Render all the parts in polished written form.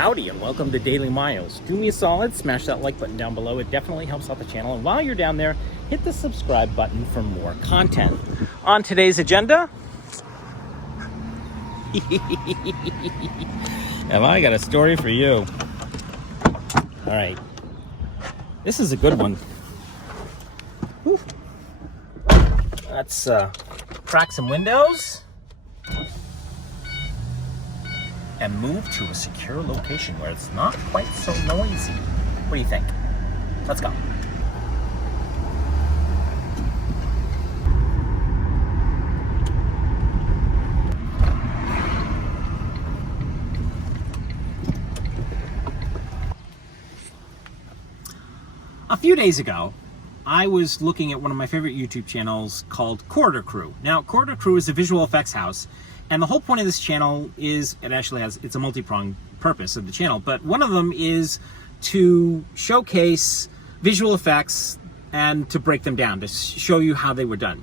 Howdy and welcome to Daily Miles. Do me a solid, smash that like button down below. It definitely helps out the channel. And while you're down there, hit the subscribe button for more content. On today's agenda, have I got a story for you. All right, this is a good one. Whew. Let's crack some windows and move to a secure location where it's not quite so noisy. What do you think? Let's go. A few days ago, I was looking at one of my favorite YouTube channels called Corridor Crew. Now, Corridor Crew is a visual effects house, and the whole point of this channel is, it's a multi-pronged purpose of the channel, but one of them is to showcase visual effects and to break them down, to show you how they were done.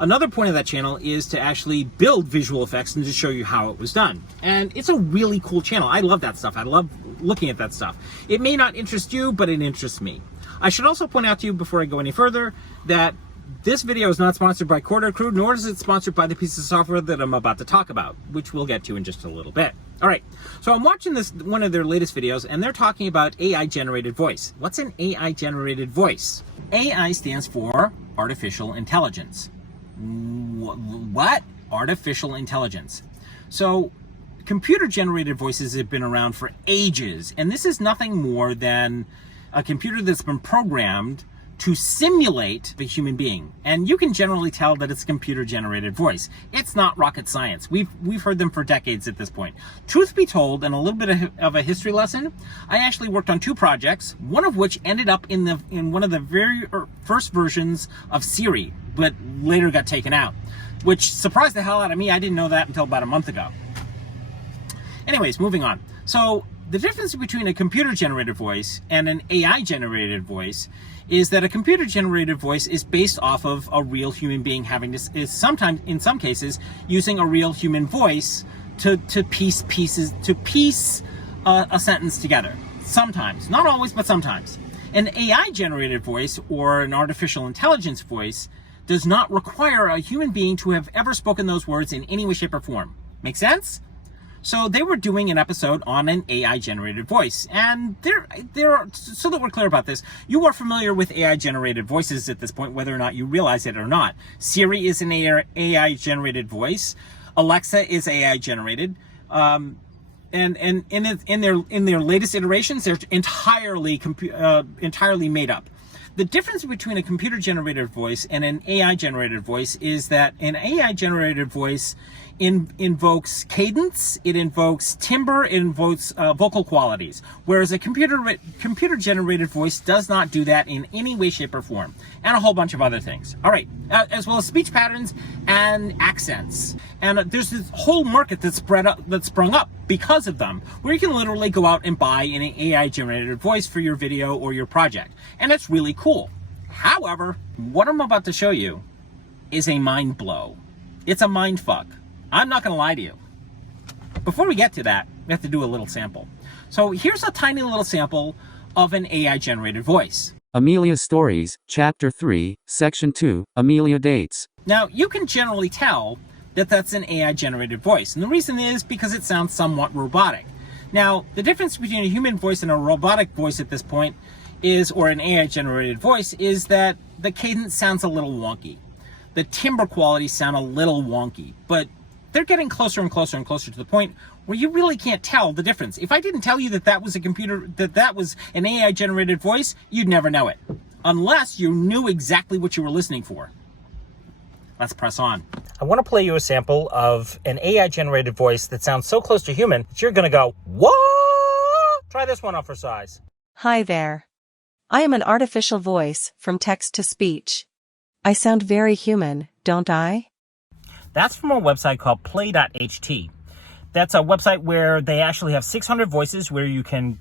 Another point of that channel is to actually build visual effects and to show you how it was done. And it's a really cool channel. I love that stuff. I love looking at that stuff. It may not interest you, but it interests me. I should also point out to you before I go any further that this video is not sponsored by Corridor Crew, nor is it sponsored by the piece of software that I'm about to talk about, which we'll get to in just a little bit. All right, so I'm watching one of their latest videos, and they're talking about AI-generated voice. What's an AI-generated voice? AI stands for artificial intelligence. What? Artificial intelligence. So computer-generated voices have been around for ages, and this is nothing more than a computer that's been programmed to simulate the human being. And you can generally tell that it's a computer-generated voice. It's not rocket science. We've heard them for decades at this point. Truth be told, and a little bit of a history lesson, I actually worked on two projects, one of which ended up in one of the very first versions of Siri, but later got taken out, which surprised the hell out of me. I didn't know that until about a month ago. Anyways, moving on. So the difference between a computer-generated voice and an AI-generated voice is that a computer-generated voice is based off of a real human being is sometimes, in some cases, using a real human voice to piece a sentence together. Sometimes, not always, but sometimes. An AI-generated voice or an artificial intelligence voice does not require a human being to have ever spoken those words in any way, shape, or form. Make sense? So they were doing an episode on an AI-generated voice, and so that we're clear about this, you are familiar with AI-generated voices at this point, whether or not you realize it or not. Siri is an AI-generated voice. Alexa is AI-generated, and in their latest iterations, they're entirely made up. The difference between a computer-generated voice and an AI-generated voice is that an AI-generated voice invokes cadence, it invokes timbre, it invokes vocal qualities, whereas a computer-generated voice does not do that in any way, shape, or form, and a whole bunch of other things. All right, as well as speech patterns and accents. And there's this whole market that's sprung up because of them, where you can literally go out and buy an AI-generated voice for your video or your project, and it's really cool. However, what I'm about to show you is a mind blow. It's a mind fuck. I'm not going to lie to you. Before we get to that, we have to do a little sample. So here's a tiny little sample of an AI-generated voice. Amelia Stories, Chapter 3, Section 2, Amelia Dates. Now, you can generally tell that that's an AI-generated voice, and the reason is because it sounds somewhat robotic. Now, the difference between a human voice and a robotic voice at this point or an AI-generated voice, is that the cadence sounds a little wonky. The timbre qualities sound a little wonky, but they're getting closer and closer and closer to the point where you really can't tell the difference. If I didn't tell you that that was an AI-generated voice, you'd never know it, unless you knew exactly what you were listening for. Let's press on. I want to play you a sample of an AI-generated voice that sounds so close to human that you're going to go, what? Try this one out for size. Hi there. I am an artificial voice from text to speech. I sound very human, don't I? That's from a website called play.ht. That's a website where they actually have 600 voices where you can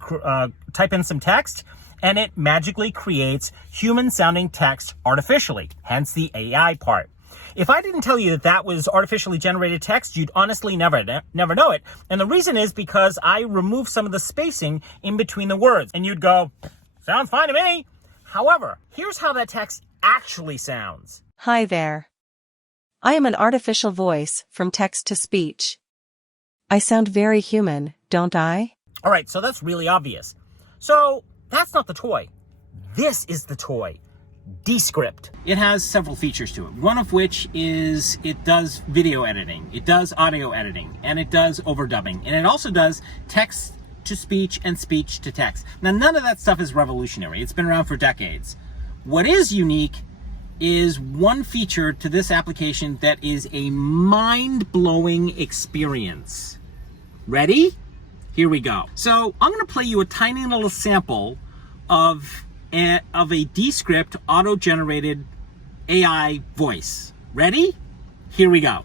type in some text and it magically creates human-sounding text artificially, hence the AI part. If I didn't tell you that that was artificially generated text, you'd honestly never know it. And the reason is because I removed some of the spacing in between the words. And you'd go, sounds fine to me. However, here's how that text actually sounds. Hi there. I am an artificial voice from text to speech. I sound very human, don't I? All right, so that's really obvious. So that's not the toy. This is the toy. Descript. It has several features to it, one of which is it does video editing, it does audio editing, and it does overdubbing, and it also does text to speech and speech to text. Now, none of that stuff is revolutionary. It's been around for decades. What is unique is one feature to this application that is a mind-blowing experience. Ready? Here we go. So I'm going to play you a tiny little sample of a Descript auto-generated AI voice. Ready? Here we go.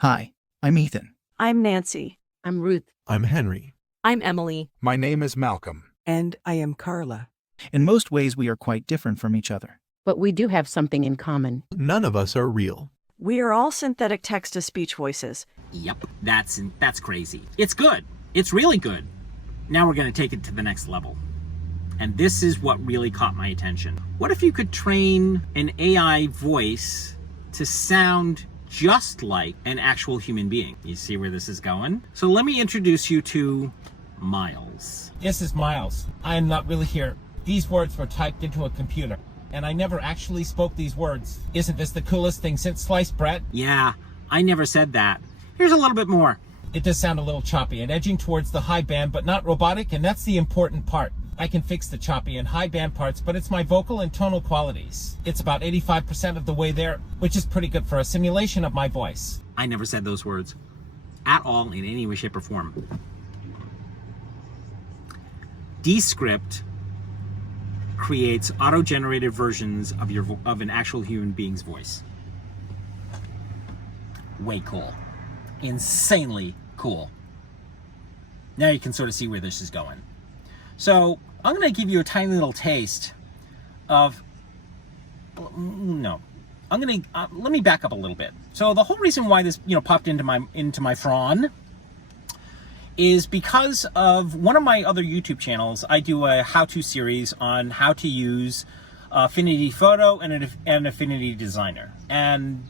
Hi, I'm Ethan. I'm Nancy. I'm Ruth. I'm Henry. I'm Emily. My name is Malcolm. And I am Carla. In most ways, we are quite different from each other. But we do have something in common. None of us are real. We are all synthetic text-to-speech voices. Yep, that's crazy. It's good. It's really good. Now we're going to take it to the next level. And this is what really caught my attention. What if you could train an AI voice to sound just like an actual human being? You see where this is going? So let me introduce you to Miles. This is Miles. I am not really here. These words were typed into a computer, and I never actually spoke these words. Isn't this the coolest thing since sliced bread? Yeah, I never said that. Here's a little bit more. It does sound a little choppy and edging towards the high band, but not robotic, and that's the important part. I can fix the choppy and high band parts, but it's my vocal and tonal qualities. It's about 85% of the way there, which is pretty good for a simulation of my voice. I never said those words at all in any way, shape, or form. Descript creates auto-generated versions of an actual human being's voice. Way cool. Insanely cool. Now you can sort of see where this is going. So I'm going to give you a tiny little taste of, no, I'm going to, let me back up a little bit. So the whole reason why this, popped into my phone is because of one of my other YouTube channels. I do a how-to series on how to use Affinity Photo and Affinity Designer. And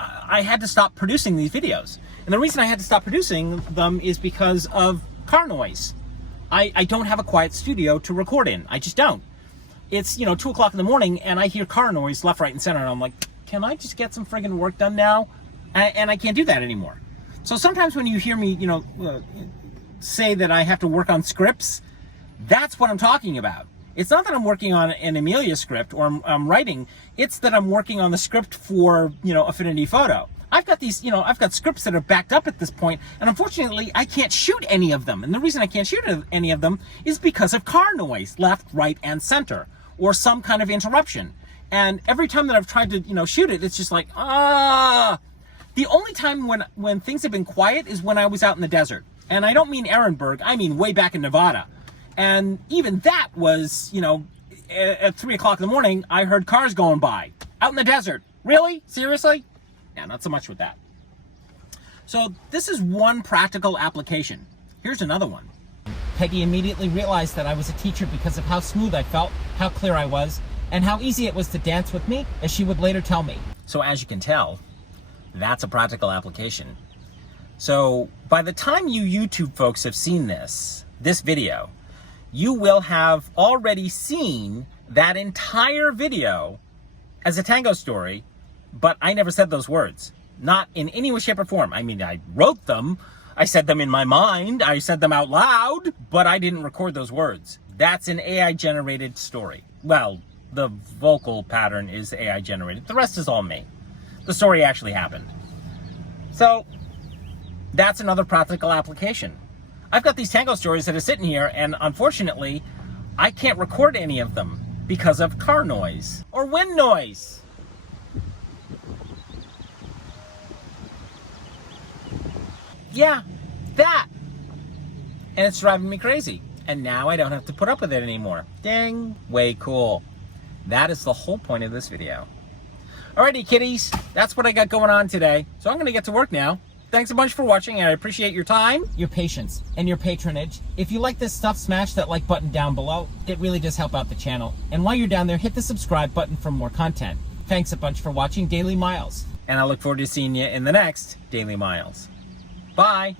I had to stop producing these videos. And the reason I had to stop producing them is because of car noise. I don't have a quiet studio to record in. I just don't. It's, 2 o'clock in the morning and I hear car noise left, right, and center. And I'm like, can I just get some friggin' work done now? And I can't do that anymore. So sometimes when you hear me, say that I have to work on scripts, that's what I'm talking about. It's not that I'm working on an Amelia script or I'm writing. It's that I'm working on the script for, Affinity Photo. I've got these, I've got scripts that are backed up at this point, and unfortunately, I can't shoot any of them. And the reason I can't shoot any of them is because of car noise, left, right, and center, or some kind of interruption. And every time that I've tried to, shoot it, it's just like, The only time when things have been quiet is when I was out in the desert. And I don't mean Ehrenberg, I mean way back in Nevada. And even that was, at 3 o'clock in the morning, I heard cars going by out in the desert. Really? Seriously? Yeah, not so much with that. So this is one practical application. Here's another one. Peggy immediately realized that I was a teacher because of how smooth I felt, how clear I was, and how easy it was to dance with me, as she would later tell me. So as you can tell, that's a practical application. So by the time you YouTube folks have seen this video, you will have already seen that entire video as a tango story, but I never said those words. Not in any way, shape, or form. I mean, I wrote them, I said them in my mind, I said them out loud, but I didn't record those words. That's an AI-generated story. Well, the vocal pattern is AI-generated. The rest is all me. The story actually happened. So, that's another practical application. I've got these tango stories that are sitting here, and unfortunately, I can't record any of them because of car noise or wind noise. Yeah, that. And it's driving me crazy. And now I don't have to put up with it anymore. Dang, way cool. That is the whole point of this video. Alrighty, kitties, that's what I got going on today. So I'm gonna get to work now. Thanks a bunch for watching, and I appreciate your time, your patience, and your patronage. If you like this stuff, smash that like button down below. It really does help out the channel. And while you're down there, hit the subscribe button for more content. Thanks a bunch for watching Daily Miles. And I look forward to seeing you in the next Daily Miles. Bye.